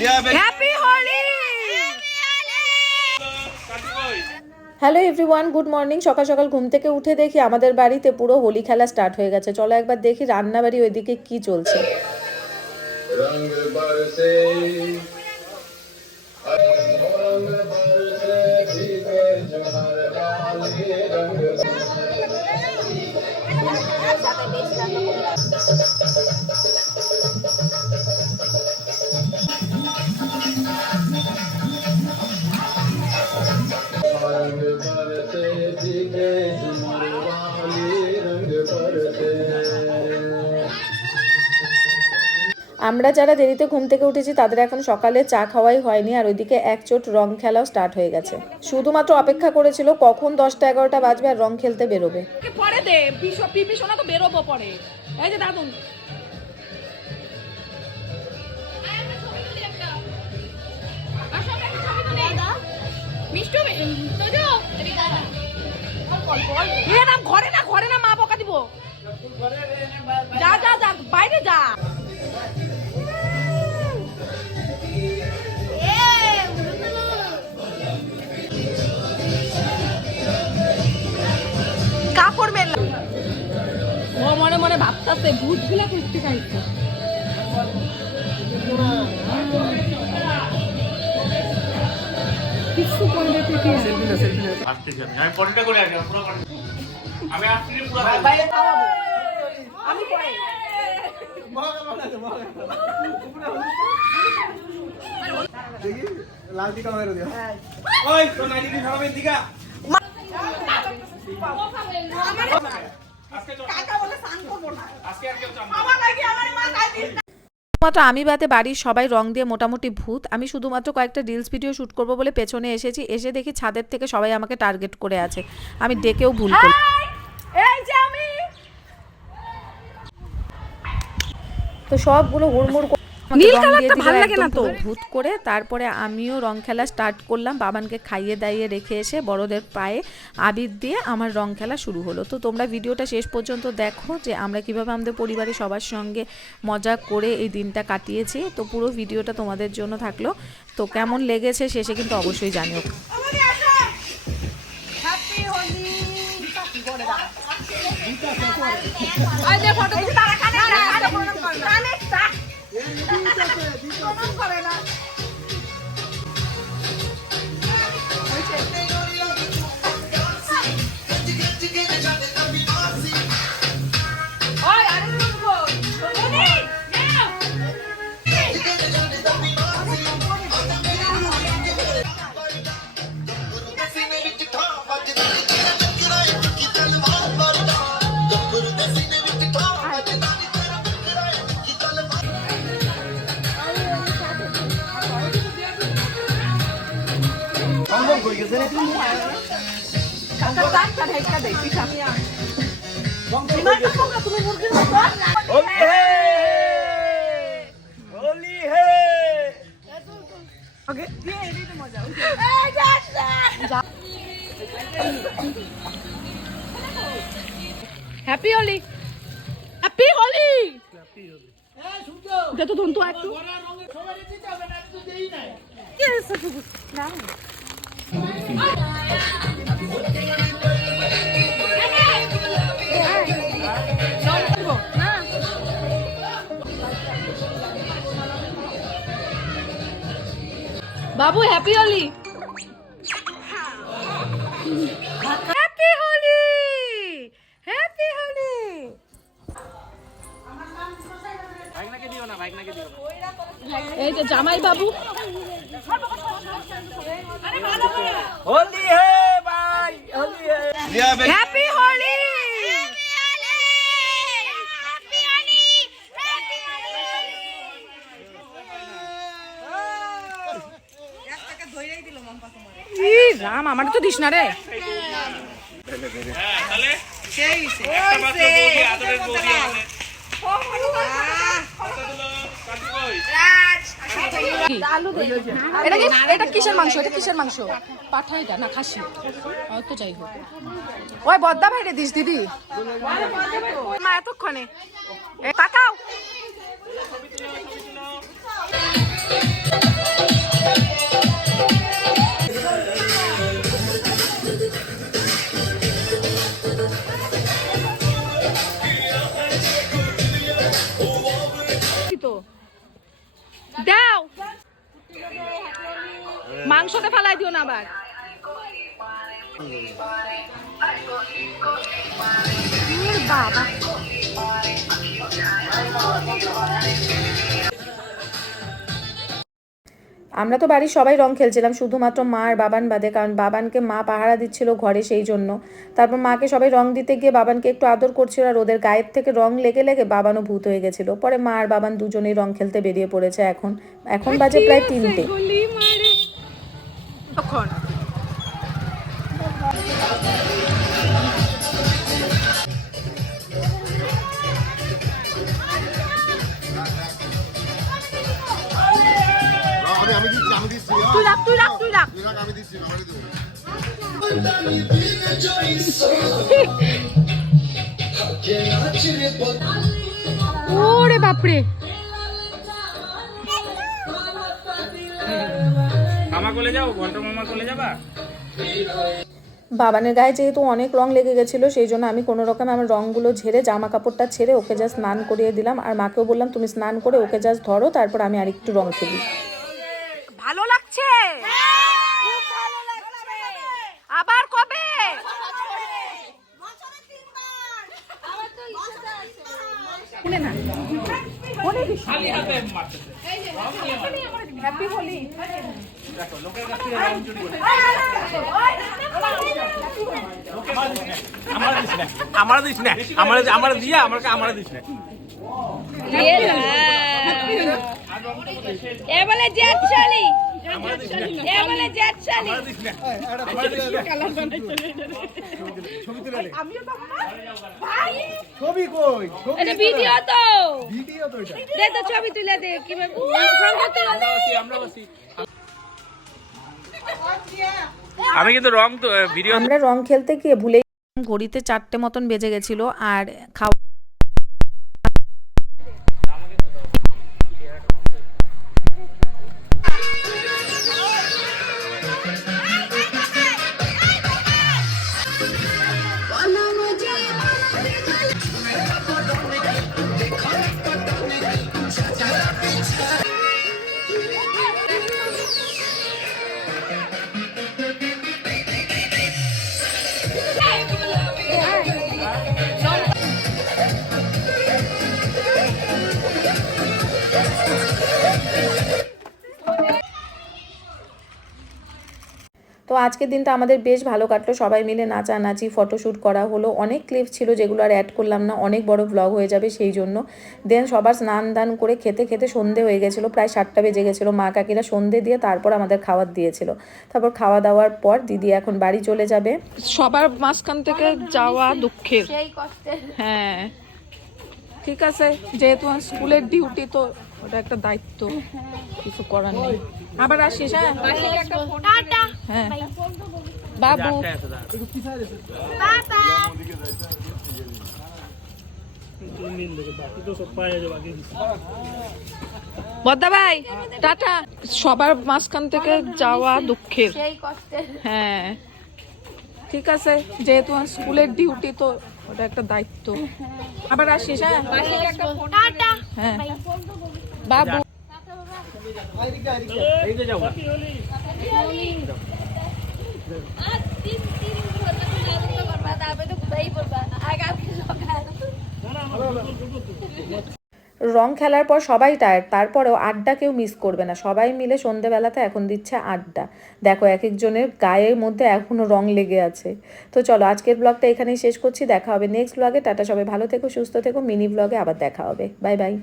Happy Holi hello everyone good morning সকাল সকাল ঘুম থেকে উঠে দেখি আমাদের বাড়িতে পুরো হোলি খেলা স্টার্ট হয়ে গেছে। চলো একবার দেখি রান্নাবাড়ি ওইদিকে কি চলছে। আমরা যারা দেরিতে ঘুম থেকে উঠেছি, তাদের এখন সকালে চা খাওয়াই হয়নি আর ওইদিকে এক চোট রং খেলাও স্টার্ট হয়ে গেছে। শুধুমাত্র অপেক্ষা করেছিল কখন দশটা এগারোটা বাজবে আর রং খেলতে বেরোবে। পরে দে বেরোবো পরে। এই যে দাদুন না ঘরে না ঘরে না, মা বকা দিব। যা যা যা, বাইরে যা। মনে ভাবতাছে ভূতগুলা করতে চাইছে। কিছু আমি করে আসি পুরো আমি আসছি পুরো আমি নাইটি কি খাবে দিকা তো শুধুমাত্র আমি বাদে বাড়ির সবাই রং দিয়ে মোটামুটি ভূত। আমি শুধুমাত্র কয়েকটা রিলস ভিডিও শ্যুট করব বলে পেছনে এসেছি। এসে দেখি ছাদের থেকে সবাই আমাকে টার্গেট করে আছে। আমি ডেকেও ভুল করি। এই যে আমি! তো সবগুলো হুড়মুড় নীল কালারটা ভালো লাগে না তো। ভূত করে তারপরে আমিও রং খেলা স্টার্ট করলাম বাবানকে খাইয়ে দাইয়ে রেখে এসে বড়দের পায়ে আবির দিয়ে আমার রং খেলা শুরু হলো। তো তোমরা ভিডিওটা শেষ পর্যন্ত দেখো যে আমরা কীভাবে আমাদের পরিবারের সবার সঙ্গে মজা করে এই দিনটা কাটিয়েছি। তো পুরো ভিডিওটা তোমাদের জন্য থাকল। তো কেমন লেগেছে শেষে কিন্তু অবশ্যই জানিও। ফটো প্রণাম করে না হ্যাপি হোলি হ্যাপি হোলি দে তো ধন্তু একটু। বাবু হ্যাপি হোলি এই যে জামাই বাবু। হোলি রাম আমার তো দিস না রে। সেই কিসের মাংস? এটা কিসের মাংস? পাঠা না, খাসি। তো যাই হোক। ওই দিস, দিদি। মা, এতক্ষণে। তাকাও মাংসটা ফেলাই দিও না আবার। বাবা। আমরা তো বাড়ির সবাই রং খেলছিলাম, শুধুমাত্র মা আর বাবান বাদে, কারণ বাবানকে মা পাহারা দিচ্ছিল ঘরে সেই জন্য। তারপর মাকে সবাই রং দিতে গিয়ে বাবানকে একটু আদর করছিল আর ওদের গায়ের থেকে রং লেগে লেগে বাবানও ভূত হয়ে গেছিল। পরে মা আর বাবান দুজনেই রং খেলতে বেরিয়ে পড়েছে এখন। এখন বাজে প্রায় তিনটে। তখন তুই রাখ তুই রাখ তুই রাখ। আমি দিচ্ছি আমারই দেবো। ওরে বাপরে। মামা কোলে যাও ঘণ্টা মামা কোলে যাবা? বাবানের গায়ে যেহেতু অনেক রং লেগে গেছিল সেই জন্য আমি কোনো রকম আমার রঙগুলো ঝেড়ে জামা কাপড়টা ছেড়ে ওকে জাস্ট স্নান করিয়ে দিলাম। আর মাকেও বললাম তুমি স্নান করে ওকে জাস্ট ধরো তারপর আমি আরেকটু রং খেলি। আবার কবে? আমার দিস না। আমার দিস না। আমার আমার দিয়া আমার আমার দিস না। এ বলে এ বলে ছবি কই এটা ভিডিও তো। ভিডিও তো এটা দে তো। ছবি তুলে দে আমরা আমি কিন্তু রং তো ভিডিও আমরা রং খেলতে গিয়ে ভুলেই ঘড়িতে চারটে মতন বেজে গেছিল আর খাওয়া আজকের দিনটা আমাদের বেশ ভালো কাটলো। সবাই মিলে নাচানাচি ফটোশ্যুট করা হলো। অনেক ক্লিপ ছিল যেগুলো আর অ্যাড করলাম না। অনেক বড় ব্লগ হয়ে যাবে সেই জন্য। দেন সবার স্নান দান করে খেতে খেতে সন্ধে হয়ে গেছিল। প্রায় সাতটা বেজে গেছিল। মা কাকিরা সন্ধে দিয়ে তারপর আমাদের খাবার দিয়েছিল। তারপর খাওয়া দাওয়ার পর দিদি এখন বাড়ি চলে যাবে। সবার মাঝখান থেকে যাওয়া দুঃখের। হ্যাঁ। ঠিক আছে যেহেতু স্কুলের ডিউটি তো ওটা একটা দায়িত্ব কিছু করার নেই। আবার আসিস হ্যাঁ? হ্যাঁ। বাবু। বদ্দা ভাই টাটা। সবার মাঝখান থেকে যাওয়া দুঃখের। হ্যাঁ। ঠিক আছে যেহেতু স্কুলের ডিউটি তো ওটা একটা দায়িত্ব। আবার আসিস হ্যাঁ? হ্যাঁ। বাবু। রং খেলার পর সবাই টায়ার্ড তারপরেও আড্ডা কেউ মিস করবে না। সবাই মিলে সন্ধেবেলাতে এখন দিচ্ছে আড্ডা। দেখো এক একজনের গায়ের মধ্যে এখনও রং লেগে আছে। তো চলো, আজকের ব্লগটা এখানেই শেষ করছি। দেখা হবে নেক্সট ব্লগে টাটা সবাই, ভালো থেকো, সুস্থ থেকো। মিনি ব্লগে আবার দেখা হবে। Bye bye